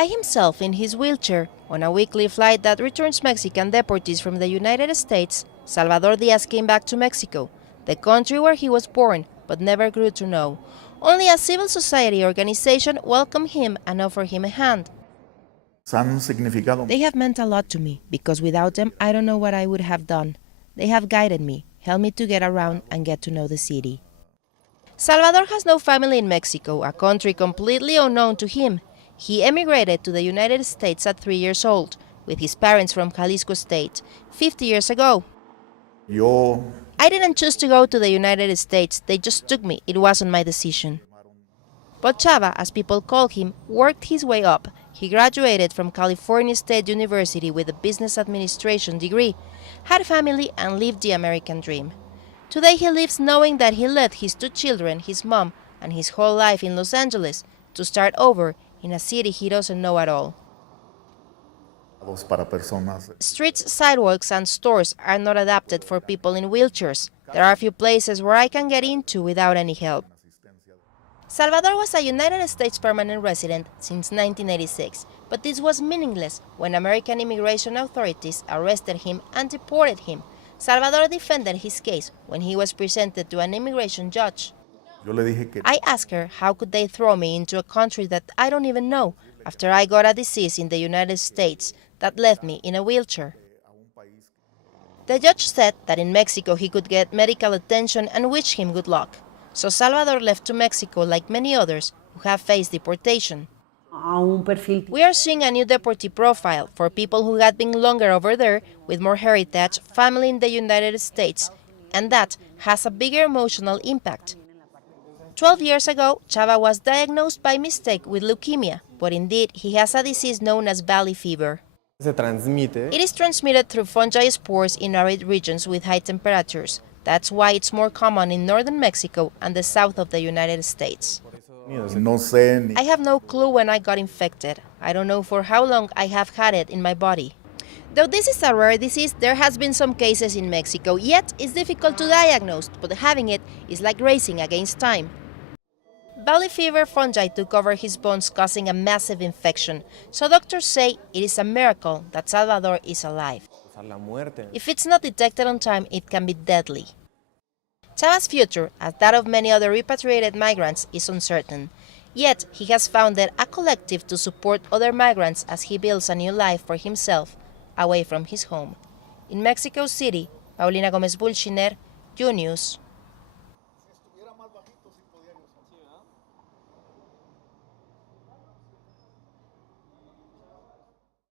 By himself in his wheelchair, on a weekly flight that returns Mexican deportees from the United States, Salvador Diaz came back to Mexico, the country where he was born but never grew to know. Only a civil society organization welcomed him and offered him a hand. They have meant a lot to me, because without them I don't know what I would have done. They have guided me, helped me to get around and get to know the city. Salvador has no family in Mexico, a country completely unknown to him. He emigrated to the United States at 3 years old, with his parents from Jalisco State, 50 years ago. I didn't choose to go to the United States, they just took me, it wasn't my decision. But Chava, as people call him, worked his way up. He graduated from California State University with a business administration degree, had a family and lived the American dream. Today he lives knowing that he left his 2 children, his mom, and his whole life in Los Angeles to start over in a city he doesn't know at all. Streets, sidewalks, and stores are not adapted for people in wheelchairs. There are few places where I can get into without any help. Salvador was a United States permanent resident since 1986, but this was meaningless when American immigration authorities arrested him and deported him. Salvador defended his case when he was presented to an immigration judge. I asked her how could they throw me into a country that I don't even know after I got a disease in the United States that left me in a wheelchair. The judge said that in Mexico he could get medical attention and wished him good luck. So Salvador left to Mexico like many others who have faced deportation. We are seeing a new deportee profile for people who had been longer over there with more heritage, family in the United States, and that has a bigger emotional impact. 12 years ago, Chava was diagnosed by mistake with leukemia, but indeed he has a disease known as valley fever. It is transmitted through fungi spores in arid regions with high temperatures. That's why it's more common in northern Mexico and the south of the United States. I have no clue when I got infected. I don't know for how long I have had it in my body. Though this is a rare disease, there has been some cases in Mexico, yet it's difficult to diagnose, but having it is like racing against time. Valley fever fungi took over his bones, causing a massive infection, so doctors say it is a miracle that Salvador is alive. If it's not detected on time, it can be deadly. Chava's future, as that of many other repatriated migrants, is uncertain. Yet, he has founded a collective to support other migrants as he builds a new life for himself, away from his home. In Mexico City, Paulina Gomez Bulchiner, U News.